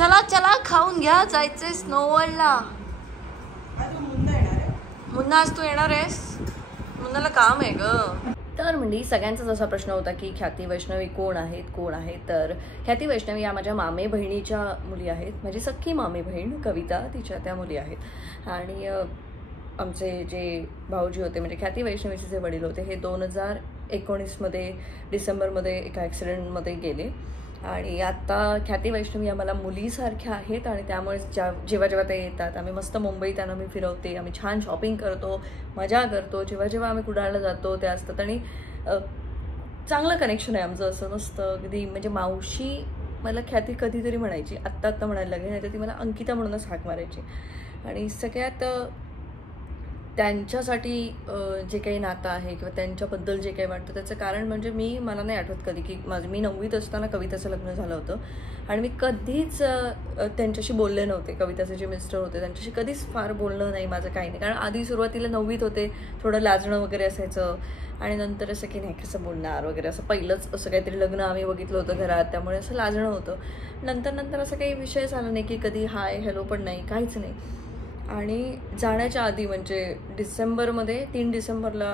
चला चला खाऊन घ्या, जायचंय स्नो वर्ल्डला. मुन्ना आज तू येणार आहेस? मुन्नाला काम आहे ग. तर म्हणजे सगळ्यांचाच असा प्रश्न होता की ख्याती वैष्णवी कोण आहेत. तर ख्याती वैष्णवी या माझ्या मामे बहिणीच्या मुली आहेत. माझी सख्खी मामे बहीण कविता, तिच्या त्या मुली आहेत. आणि आमचे जे भाऊजी होते म्हणजे ख्याती वैष्णवीचे जे वडील होते हे 2019 डिसेंबरमध्ये एका ॲक्सिडेंटमध्ये गेले. आणि आत्ता ख्याती वैष्णवी आम्हाला मुलीसारख्या आहेत आणि त्यामुळे जेव्हा जेव्हा ते येतात आम्ही मस्त मुंबईत त्यांना मी फिरवते, आम्ही छान शॉपिंग करतो, मजा करतो. जेव्हा आम्ही कुडाळला जातो ते असतात आणि चांगलं कनेक्शन आहे आमचं असं मस्त. अगदी म्हणजे मावशी मला ख्याती कधीतरी म्हणायची, आत्ता म्हणायला लागली, नाही तर ती मला अंकिता म्हणूनच हाक मारायची. आणि सगळ्यात त्यांच्यासाठी जे काही नातं आहे किंवा त्यांच्याबद्दल जे काही वाटतं त्याचं कारण म्हणजे मला नाही आठवत कधी की मी 9वीत असताना कविताचं लग्न झालं होतं आणि मी कधीच त्यांच्याशी बोलले नव्हते. कविताचे जे मिस्टर होते त्यांच्याशी कधीच फार बोलणं नाही माझं, काही नाही. कारण आधी सुरुवातीला 9वीत होते, थोडं लाजणं वगैरे असायचं आणि नंतर असं की नाही कसं बोलणार वगैरे, असं पहिलंच असं काहीतरी लग्न आम्ही बघितलं होतं घरात, त्यामुळे असं लाजणं होतं. नंतर असं काही विषय झाला नाही की कधी हाय हॅलो पण नाही, काहीच नाही. आणि जाण्याच्या आधी म्हणजे डिसेंबरमध्ये 3 डिसेंबरला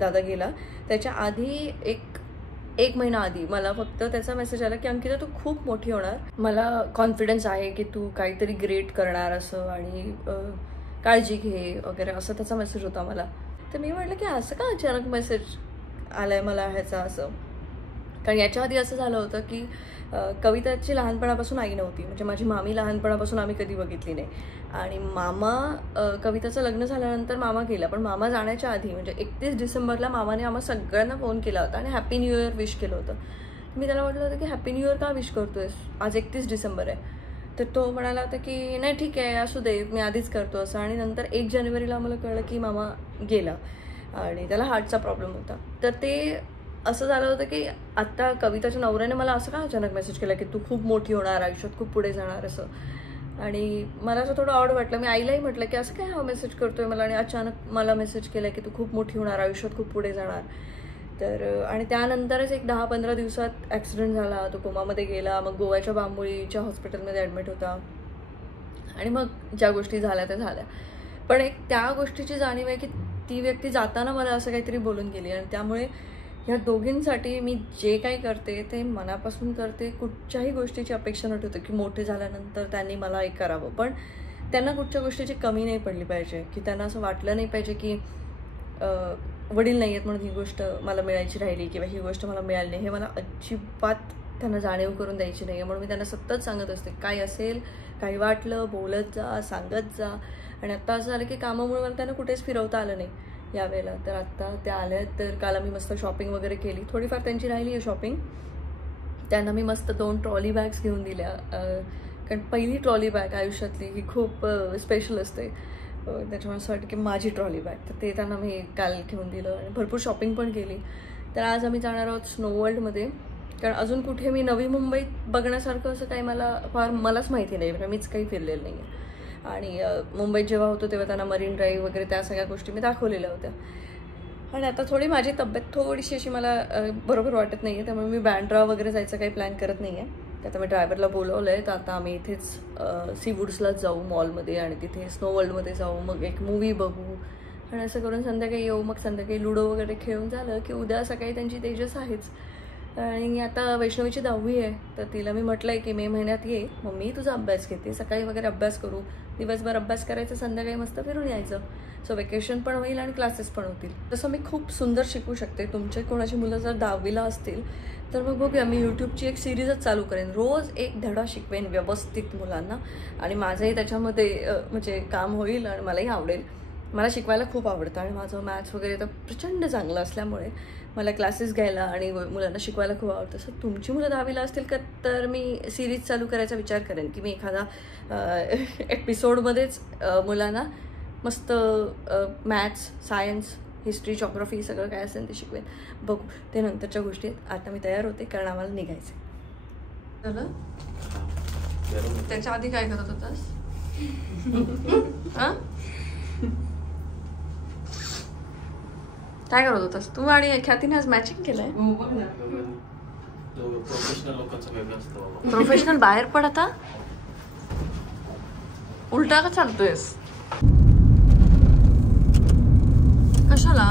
दादा गेला, त्याच्या आधी एक महिना आधी मला फक्त त्याचा मेसेज आला की अंकिता तू खूप मोठी होणार, मला कॉन्फिडन्स आहे की तू काहीतरी ग्रेट करणार असं, आणि काळजी घे वगैरे असं त्याचा मेसेज होता मला. तर मी म्हटलं की असं का अचानक मेसेज आलाय मला ह्याचा असं. कारण याच्या आधी असं झालं होतं की कविताची लहानपणापासून आई नव्हती, म्हणजे माझी मामी लहानपणापासून आम्ही कधी बघितली नाही. आणि मामा कविताचं लग्न झाल्यानंतर मामा गेला, पण मामा जाण्याच्या आधी म्हणजे 31 डिसेंबरला मामाने आम्हा सगळ्यांना फोन केला होता आणि हॅपी न्यू इयर विश केलं होतं. मी त्याला म्हटलं होतं की हॅपी न्यू इयर का विश करतोयस, आज 31 डिसेंबर आहे. तर तो म्हणाला होता की नाही ठीक आहे असू दे, मी आधीच करतो असं. आणि नंतर 1 जानेवारीला आम्हाला कळलं की मामा गेला आणि त्याला हार्टचा प्रॉब्लेम होता. तर ते असं झालं होतं की आत्ता कविताच्या नवऱ्याने मला असं का अचानक मेसेज केला की तू खूप मोठी होणार, आयुष्यात खूप पुढे जाणार असं. आणि मला असं थोडं ऑड वाटलं. मी आईलाही म्हटलं की असं काय हा मेसेज करतोय मला आणि अचानक मला मेसेज केला की तू खूप मोठी होणार, आयुष्यात खूप पुढे जाणार. तर आणि त्यानंतरच एक 10-15 दिवसात ॲक्सिडेंट झाला, तो कोमामध्ये गेला. मग गोव्याच्या बांबोळीच्या हॉस्पिटलमध्ये ॲडमिट होता. आणि मग ज्या गोष्टी झाल्या त्या झाल्या, पण एक त्या गोष्टीची जाणीव आहे की ती व्यक्ती जाताना मला असं काहीतरी बोलून गेली. आणि त्यामुळे ह्या दोघींसाठी मी जे काही करते ते मनापासून करते. कुठच्याही गोष्टीची अपेक्षा न ठेवते की मोठे झाल्यानंतर त्यांनी मला एक करावं, पण त्यांना कुठच्या गोष्टीची कमी नाही पडली पाहिजे, की त्यांना असं वाटलं नाही पाहिजे की वडील नाही आहेत म्हणून ही गोष्ट मला मिळायची राहिली किंवा ही गोष्ट मला मिळाली नाही. हे मला अजिबात त्यांना जाणीव करून द्यायची नाही आहे. म्हणून मी त्यांना सतत सांगत असते, काय असेल काही वाटलं बोलत जा, सांगत जा. आणि आत्ता असं झालं की कामामुळे मला त्यांना कुठेच फिरवता आलं नाही यावेळेला. तर आत्ता त्या आल्या, तर काल आम्ही मस्त शॉपिंग वगैरे केली, थोडीफार त्यांची राहिली आहे शॉपिंग. त्यांना मी मस्त 2 ट्रॉली बॅग्स घेऊन दिल्या, कारण पहिली ट्रॉली बॅग आयुष्यातली ही खूप स्पेशल असते, त्याच्यामुळे असं वाटतं की माझी ट्रॉली बॅग. तर ते त्यांना मी काल घेऊन दिलं आणि भरपूर शॉपिंग पण केली. तर आज आम्ही जाणार आहोत स्नो वर्ल्डमध्ये, कारण अजून कुठे मी नवी मुंबईत बघण्यासारखं असं काही मलाच माहिती नाही, म्हणजे मीच काही फिरलेलं नाही आहे. आणि मुंबईत जेव्हा होतो तेव्हा त्यांना मरीन ड्राईव्ह वगैरे त्या सगळ्या गोष्टी मी दाखवलेल्या होत्या. आणि आता थोडी माझी तब्येत थोडीशी अशी मला बरोबर वाटत नाही आहे, त्यामुळे मी बँड्रा वगैरे जायचं काही प्लॅन करत नाही आहे. तर आता मी ड्रायव्हरला बोलवलं आहे, तर आता आम्ही इथेच सीवूड्सलाच जाऊ मॉलमध्ये आणि तिथे स्नो वर्ल्डमध्ये जाऊ, मग एक मूवी बघू आणि असं करून संध्याकाळी येऊ. मग संध्याकाळी लुडो वगैरे खेळून झालं की उद्या सकाळी त्यांची तेजस आहेच. आणि आता वैष्णवीची 10वी आहे, तर तिला मी म्हटलं आहे की मे महिन्यात ये मम्मी तुझा अभ्यास घेते, सकाळी वगैरे अभ्यास करू, दिवसभर अभ्यास करायचा, संध्याकाळी मस्त फिरून यायचं. सो वेकेशन पण होईल आणि क्लासेस पण होतील. तसं मी खूप सुंदर शिकू शकते. तुमचे कोणाची मुलं जर 10वीला असतील तर मग बघूया, मी यूट्यूबची एक सिरीजच चालू करेन, रोज एक धडा शिकवेन व्यवस्थित मुलांना. आणि माझंही त्याच्यामध्ये म्हणजे काम होईल आणि मलाही आवडेल. मला शिकवायला खूप आवडतं आणि माझं मॅथ्स वगैरे तर प्रचंड चांगलं असल्यामुळे मला क्लासेस घ्यायला आणि मुलांना शिकवायला खूप आवडतं. सर तुमची मुलं 10वीला असतील का तर मी सिरीज चालू करायचा विचार करेन की मी एखादा एपिसोडमध्येच मुलांना मस्त मॅथ्स, सायन्स, हिस्ट्री, जॉग्रफी सगळं काय असेल ते शिकवेन. बघू, ते नंतरच्या गोष्टी आहेत. आता मी तयार होते कारण आम्हाला निघायचं. झालं? त्याच्या आधी काय करत होतास? काय करत होतास तू? आणि ख्यातीने आज मॅचिंग केलंय. प्रोफेशनल बाहेर पड आता. उलटा का चालतोयस कशाला?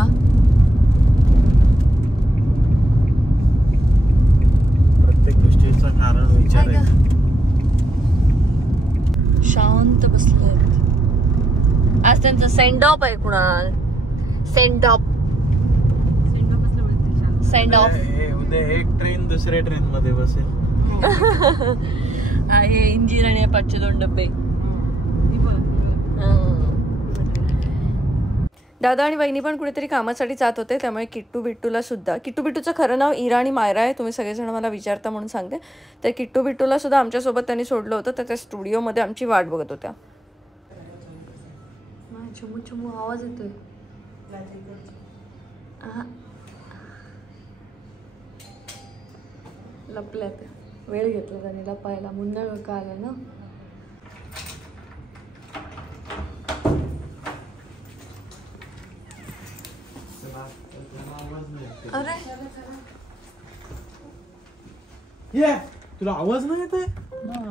प्रत्येक गोष्टीचं कारण विचारायचं. शांत बसलेत. आज त्यांचं सेंड ऑफ आहे. Kunal send of send off उद्या एक ट्रेन दुसऱ्या ट्रेन मध्ये बसेल. आहे इंजिन आणि 502 डब्बे. दादा आणि वहिनी पण कुठेतरी कामासाठी जात होते, त्यामुळे किट्टू बिट्टूला सुद्धा, किट्टू बिट्टूचं खरं नाव इरा आणि मायरा आहे, तुम्ही सगळेजण मला विचारता म्हणून सांगते. तर किट्टू बिट्टूला सुद्धा आमच्यासोबत त्यांनी सोडलं होतं, तर त्या स्टुडिओमध्ये आमची वाट बघत होत्या. चुमू चुमू आवाज येतोय. लपल्यात. वेळ घेतला त्याने लपायला. मुन्ना का आला ना. अरे तुला आवाज नाही येत आहे?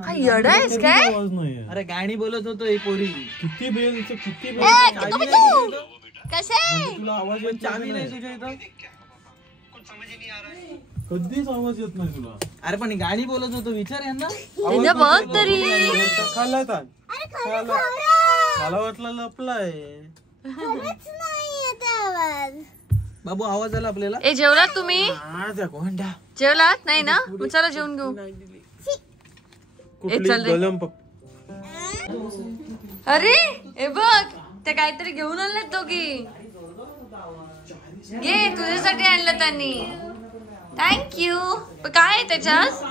काय येडा आहेस काय? आवाज नाही. अरे गाणी बोलत होतो ही पोरी. किती बेलचं किती बेल. कसे तुला आवाज येत चावी नाही तुझ्या इथं? कधीच आवाज येत नाही तुला. अरे पण गाणी बोलत होतो, विचार यांना. बघ तरी. खाल्ला मला वाटलं लपलाय. बाबू आवाज आला आपल्याला. ए जेवलात तुम्ही? जेवलात नाही ना? मग चला जेवून घेऊ. चल रे. गलम अरे हे बघ ते काहीतरी घेऊन आणलेत दोघी. घे तुझ्यासाठी आणलं त्यांनी. थँक्यू. काय आहे त्याच्यात?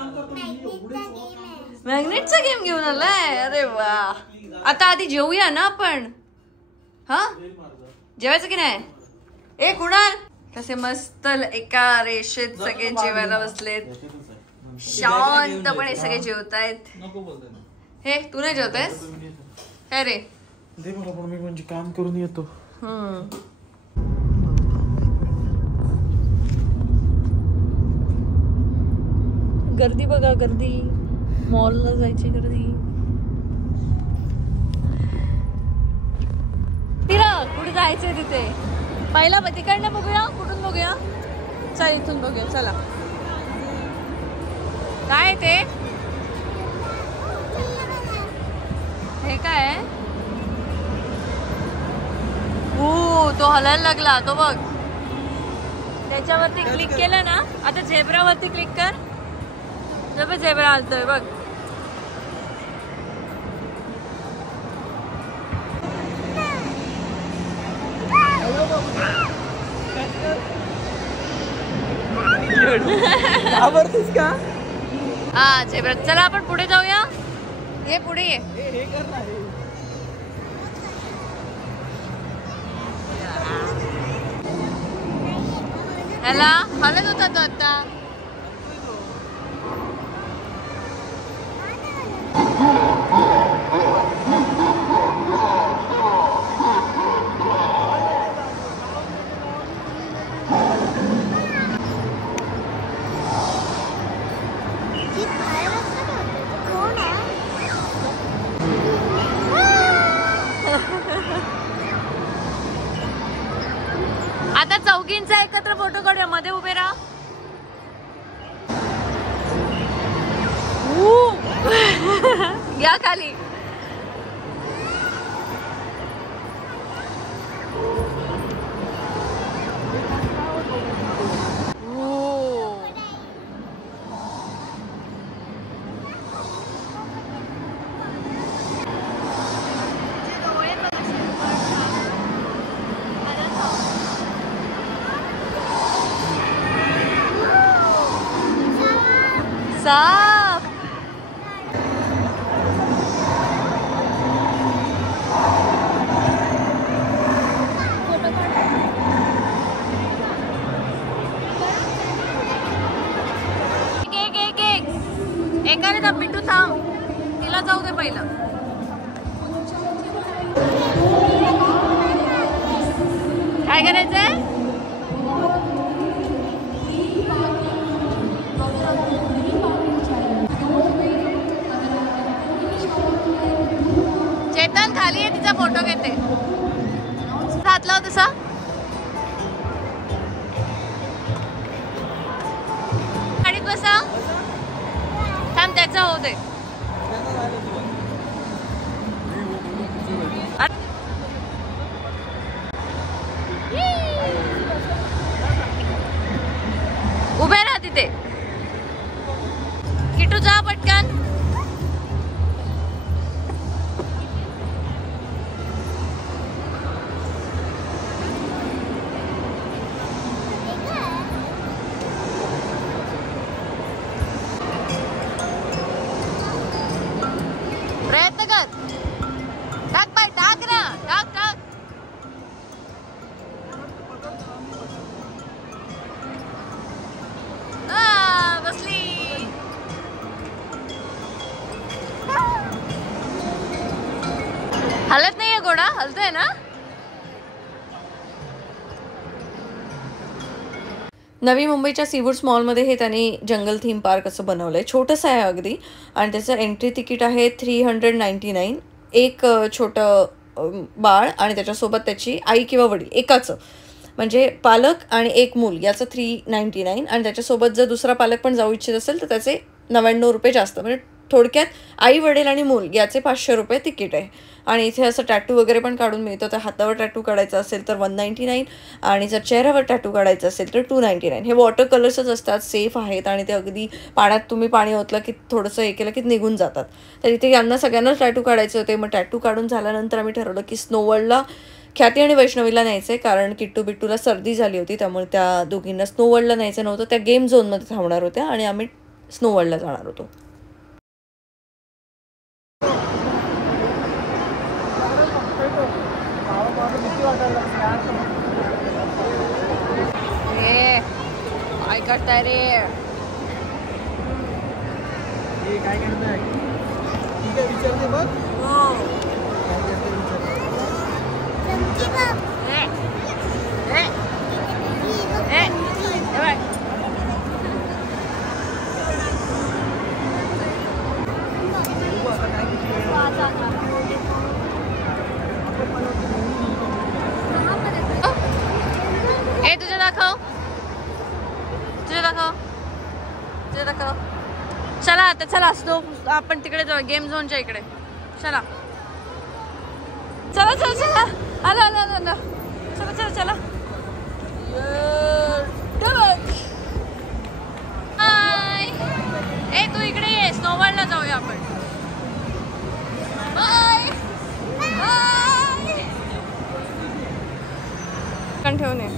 मॅग्नेटचा गेम घेऊन आलाय. अरे वा. आता आधी जेवूया ना आपण. हा जेवायचं की नाही? ए कुणाल कसे मस्त एका रेषेत सगळे जेवायला बसलेत. शांतपणे सगळे जेवतायत. हे तू नाही जेवतायस? काय रे? दे मला पण, मी म्हणजे काम करून येतो. गर्दी बघा, गर्दी. मॉलला जायची गर्दी. तिला कुठे जायचंय तिथे? पहिला तिकडनं बघूया. कुठून बघूया? चल इथून बघूया. चला. काय ते? हे काय? तो हलायला लागला. तो बघ. त्याच्यावरती क्लिक केलं ना. आता झेब्रावरती क्लिक कर. जब झेब्रा आलतोय बघ. आवडतेस का? हा झेब्रा. चला आपण पुढे जाऊया. ये पुढे ये. हे कर ना. ह्याला हलत होता तो आता. आता चौघींचा एकत्र फोटो काढूया. मध्ये उभे राहा. या खाली. साप. एकाने तर पिंटू थांब. तिला जाऊ दे पहिलं. काय करायचंय? केतन खाली आहे, तिचा फोटो घेते. हात लाव तसा. गाडीत बसा. थांब त्याचं होऊ दे. उभे राहा तिथे. किटू जा पटकन. प्रयत्न कर. टाक पाय, टाक ना, टाक टाक. बसली. हलत नाहीये घोडा, हलतोय ना. नवी मुंबईच्या सीवूड्स मॉलमध्ये हे त्यांनी जंगल थीम पार्क असं बनवलंय. छोटंसं आहे अगदी आणि त्याचं एंट्री तिकीट आहे 399. एक छोटं बाळ आणि त्याच्यासोबत त्याची आई किंवा वडील एकाचं, म्हणजे पालक आणि एक मूल याचं 399 आणि त्याच्यासोबत जर दुसरा पालक पण जाऊ इच्छित असेल तर त्याचे 99 रुपये जास्त. म्हणजे थोडक्यात आई वडील आणि मूल याचे 500 रुपये तिकीट आहे. आणि इथे असं टॅटू वगैरे पण काढून मिळतं. तर हातावर टॅटू काढायचा असेल तर 199 आणि जर चेहऱ्यावर टॅटू काढायचं असेल तर 299. हे वॉटर कलर्सच असतात, सेफ आहेत आणि ते अगदी पाण्यात तुम्ही पाणी ओतलं की थोडंसं हे केलं की निघून जातात. तर इथे यांना सगळ्यांनाच टॅटू काढायचे होते. मग टॅटू काढून झाल्यानंतर आम्ही ठरवलं की स्नोवर्ल्डला ख्याती आणि वैष्णवीला न्यायचं आहे, कारण किट्टू बिट्टूला सर्दी झाली होती त्यामुळे त्या दोघींना स्नोवर्ल्डला न्यायचं नव्हतं. त्या गेम झोनमध्ये थांबणार होत्या आणि आम्ही स्नोवर्ल्डला जाणार होतो. काय करताय रे. काय करताय. ठीक आहे, विचारते बघ. तुझे दाखव, तुझे दाखव, तुझे दाखव. चला आता, चला स्नो आपण तिकडे जाऊ, गेम झोनच्या इकडे. चला चला चला चला. आलो आलो आलो आलो. चला चला चला. बाय. ए तू इकडे ये, स्नोवर्ल्डला जाऊया आपण. Bye bye. पण ठेवून ये.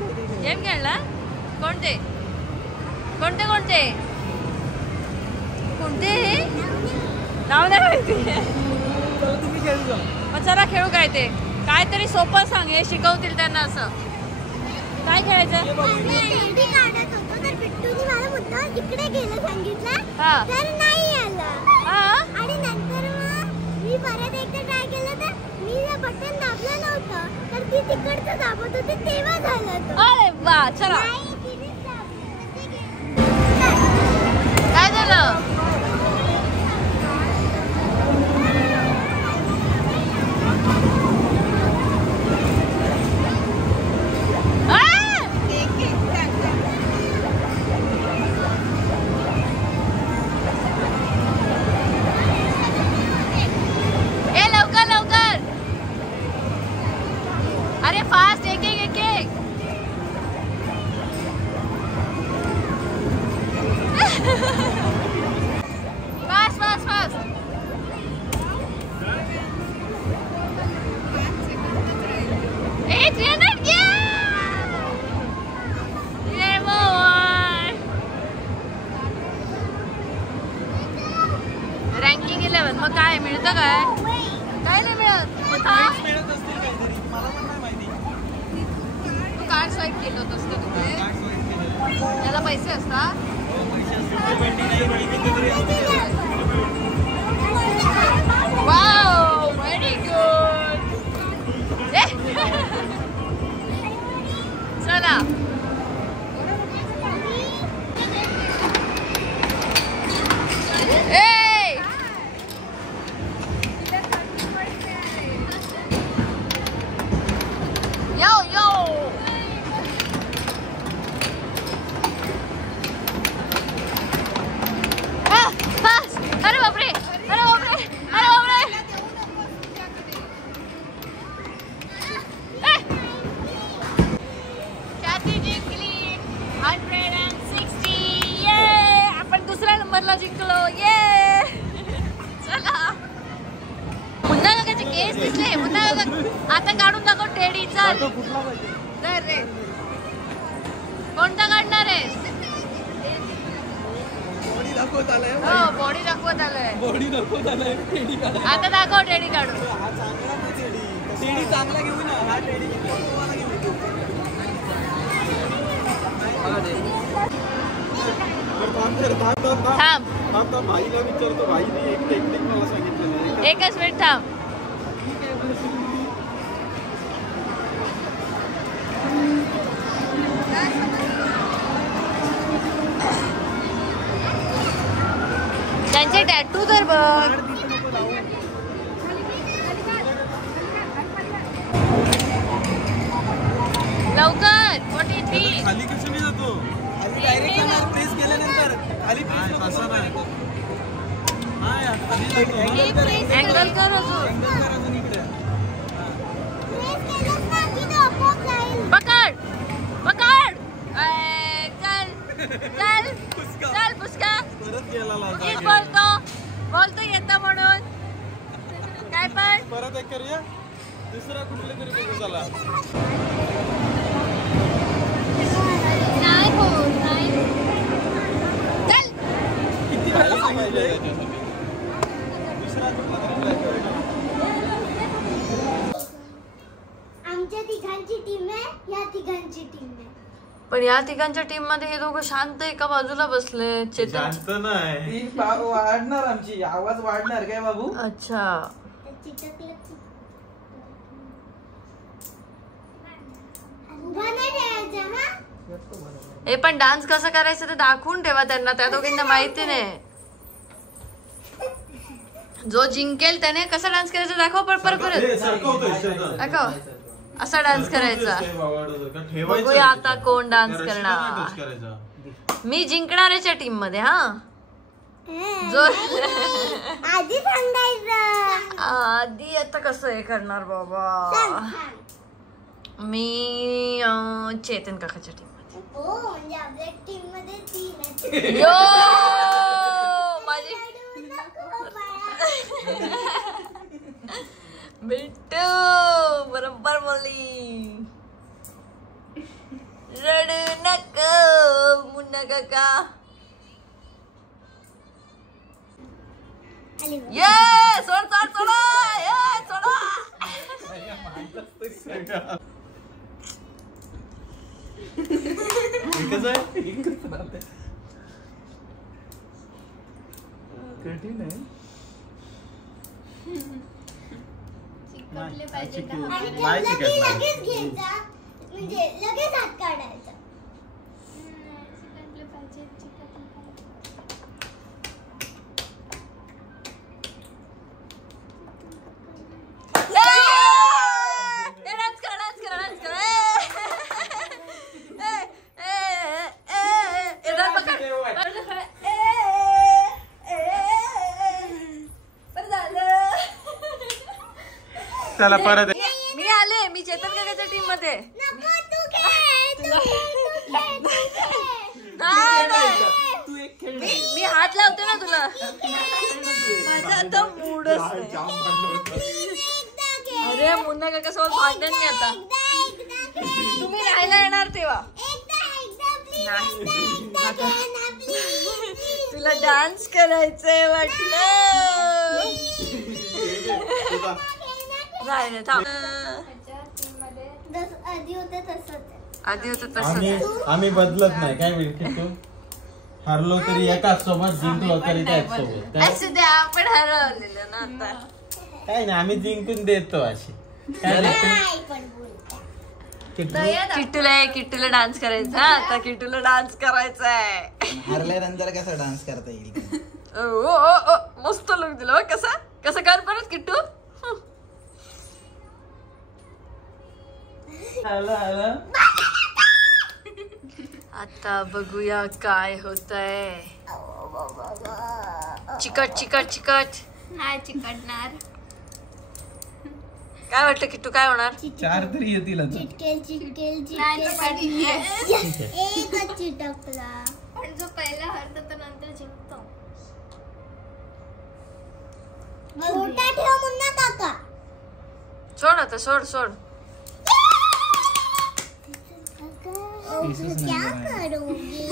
गेम खेळला कोणते कोणते कोणते कोणते नाव नाही माहिती तुम्ही खेळू का? मग चला खेळू काय ते काहीतरी सोपं सांग हे शिकवतील त्यांना असं काय खेळायचं इकडे गेलं सांगितलं हा तर नाही आलं हा आणि नंतर मग मी परत एकदा ट्राय केलं तर मी जे बटन दाबलं नव्हतं तर ती तिकडचं दाबत होती तेव्हा झालं होतं. अरे वा चला नाही, तिनेच दाबलं तर ते गेलं. काय झालं अरे फास्ट एक एक एक एक फास्ट फास्ट फास्ट एक मिनिट घ्या रँकिंग 11 मग काय मिळतं काय काय नाही मिळत मिळत असतील काहीतरी मला पण नाही माहिती. कार्ड स्वाईप केलं होतं असतं तिथे त्याला पैसे असतात वाव व्हेरी गुड चला ए यो यो अरे बापरे अरे बापरे अरे बापरे ख्याती जिंकली 160 ये आपण दुसऱ्या नंबरला जिंकलो ये चला मुन्ना काकाचे केस दिसले मुन्ना काका आता काढून दाखव टेडी चल धर रे कोणता काढणार आहेस दाखवत आलाय हो बॉडी दाखवत आलोय बॉडी दाखवत आलाय टेडी काढा. आता दाखव टेडी काढून हा चांगला नाही टेडी. टेडी चांगला घेऊ ना हा टेडी घेऊ. तुम्हाला घेऊ. थांब भाईला विचारतो भाईने एक टेक्निक मला सांगितलं एकच मिनिट थांब त्यांचे टॅटू तर बघ लवकर 43 खाली कसं नाही जातो खाली डायरेक्ट जाणार प्रेस केल्यानंतर खाली प्रेस नको तसं करू. नाही खाली जातो अँगल कर अजून Angle कर अजून इकडे. प्रेस केलंस ना की तो आपोआप जाईल. पकड पकड चल चल चल पुष्का परत गेला नीट बोलतो बोलतो येतं म्हणून काय पण परत एक करूया दुसरा कुठले तरी बघू चला नाही हो नाही चल किती वेळा सांगितलंय? दुसरा कुठला तरी try करूया. आमच्या तिघांची टीम आहे या तिघांची टीम आहे. पण या तिघांच्या टीम मध्ये हे दोघं शांत एका बाजूला बसले चेतन जास्त नाही ती वाढणार आमची आवाज वाढणार काय बाबू अच्छा तर चिटकलं की उभा नाही ठेवायचा हा. हे पण डान्स कसं करायचं ते दाखवून ठेवा त्यांना त्या दोघींना माहिती नाही जो जिंकेल त्याने कसा डान्स करायचा दाखव परत परत दाखव असा डान्स करायचा बघूया आता कोण डान्स करणार मी जिंकणाऱ्याच्या टीम मध्ये हा जो आधी सांगायचं. आधी आता कसं हे करणार बाबा मी चेतन काकाच्या टीम मध्ये हो म्हणजे आपल्या टीम मध्ये 3 आहेत. यो माझी रडू नको बाळा. बिट्टू बरोबर बोलली मुन्ना काका. ये सोड सोड सोडा, ये सोडा. कठीण आहे. शिकवले पाहिजे शिकवलं. आणि नाही ठेवलं की शिकत नाही. लगेच घ्यायचा म्हणजे लगेच हात काढायचा. शिकवले पाहिजे चला परत मी आले. मी चेतन काकाच्या टीम मध्ये. नको तू खेळ, तू खेळ. तू एक खेळ मी हात लावते ना तुला. माझा आता मूडच नाही. एकदा खेळ. अरे मुन्ना काका सोबत भांडण मी आता. एकदा खेळ. तुम्ही राहायला येणार तेव्हा. एकदा प्लीज. एकदा खेळ ना प्लीज. तुला डान्स करायचंय वाटलं. नाही नाही थांब. आधी होतं तसंच. आधी होतं तसं. आम्ही बदलत नाही काय वेळ तू हरलो तरी एकाच सोबत जिंकलो तरी त्याच सोबत असं ते आपण हरवलेलं ना आता. काय नाही आम्ही जिंकून देतो अशी काय नाही नाही पण बोलता. किट्टूला डान्स करायचा. आता किट्टूला डान्स करायचा आहे. हरल्यानंतर कसा डान्स करता येईल? मस्त लुक दिलं. कसा कसं कर परत किट्टू. आता बघूया काय होतंय. चिकट चिकट चिकट. नाही चिकटणार. काय वाटतं किट्टू काय होणार. 4 तरी येतील आता. चिटकेल एकच चिटकला. पण जो पहिला हरतो तो नंतर जिंकतो. मोठा ठेव मुन्ना काका. सोड आता सोड सोड. अब क्या करोगे?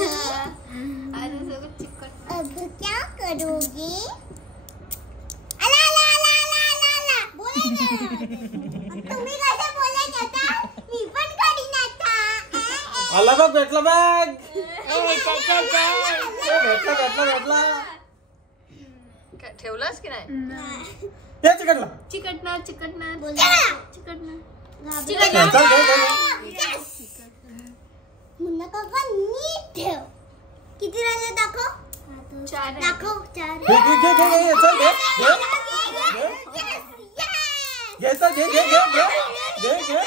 अब क्या करोगे? अला अला अला अला अला अला बोलायचं. तुम्ही कसं बोलत होता? मी पण करीन आता. आला बघ भेटला बघ भेटला काय ठेवलास की नाही. त्याच कडला चिकटणार चिकटणार मुन्ना काका नीट ठेव. किती राहिले दाखव. 4 दाखव. 4 घे घे घे घे घे चल घे घे चल घे घे घे घे घे घे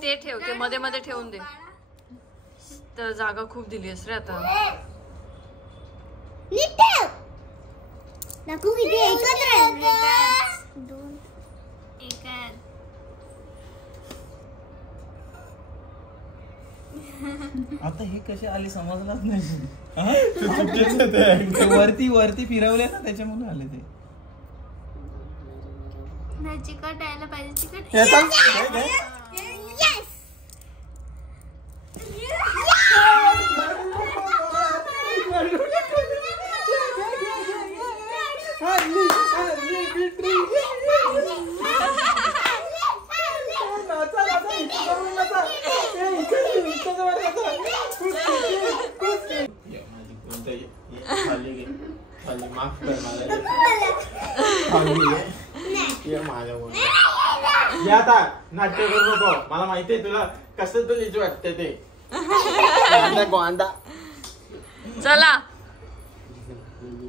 ते ठेव. ते मध्ये मध्ये ठेवून दे. तर जागा खूप दिलीस रे आता. नीट ठेव. दाखव किती एकच राहिले. 2 1 आता हे कसे आले समजलाच नाही. तू चुकीचं ते ते वरती फिरवले ना त्याच्यामुळे आले ते. नाही चिकट यायला पाहिजे. चिकट हे चल घे घे यस. माफ कर मला आता नाट्य करू नको. मला माहितीये तुला कसं तुझीच वाटते ते. चला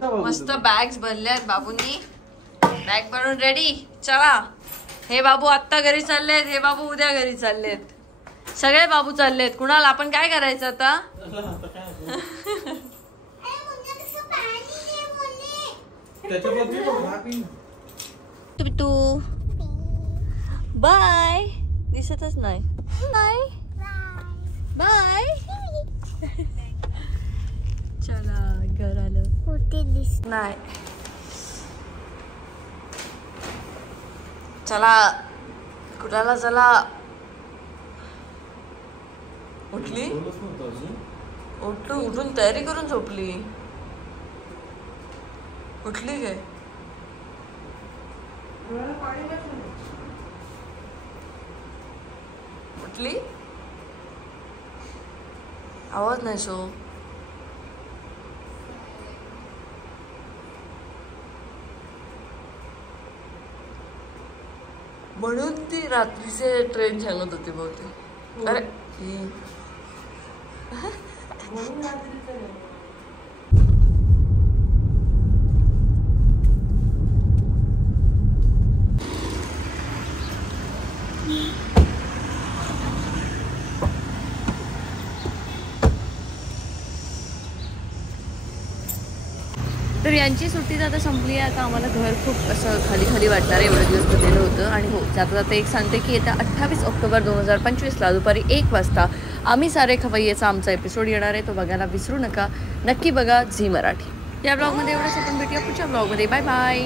मस्त बॅग्स भरल्यात बाबूंनी. बॅग भरून रेडी. चला. हे बाबू आत्ता घरी चाललेत. हे बाबू उद्या घरी चाललेत. सगळे बाबू चाललेत. कुणाल आपण काय करायचं आता. तू बाय. दिसतच नाही. Bye bye. चला घर आलं. कुठे दिस नाही. चला कुठाला चला. उठली बोललोच नव्हतं अजून. उठून तयारी करून झोपली. उठली काय? उठली? आवाज नाही सो. म्हणून ती रात्रीचे ट्रेन सांगत होती बहुतेक. अरे तर यांची सुट्टी तर आता संपली आहे. आता आम्हाला घर खूप असं खाली खाली वाटणार आहे. एवढे दिवस बसलेलं होतं. आणि हो, जाता जाता एक सांगते की येत्या 28 ऑक्टोबर 2025ला दुपारी 1 वाजता आम्ही सारे खवय्येचा आमचा एपिसोड येणार आहे. तो बघायला विसरू नका. नक्की बघा झी मराठी. या ब्लॉगमध्ये एवढंच. आपण भेटूया पुढच्या ब्लॉगमध्ये. Bye bye.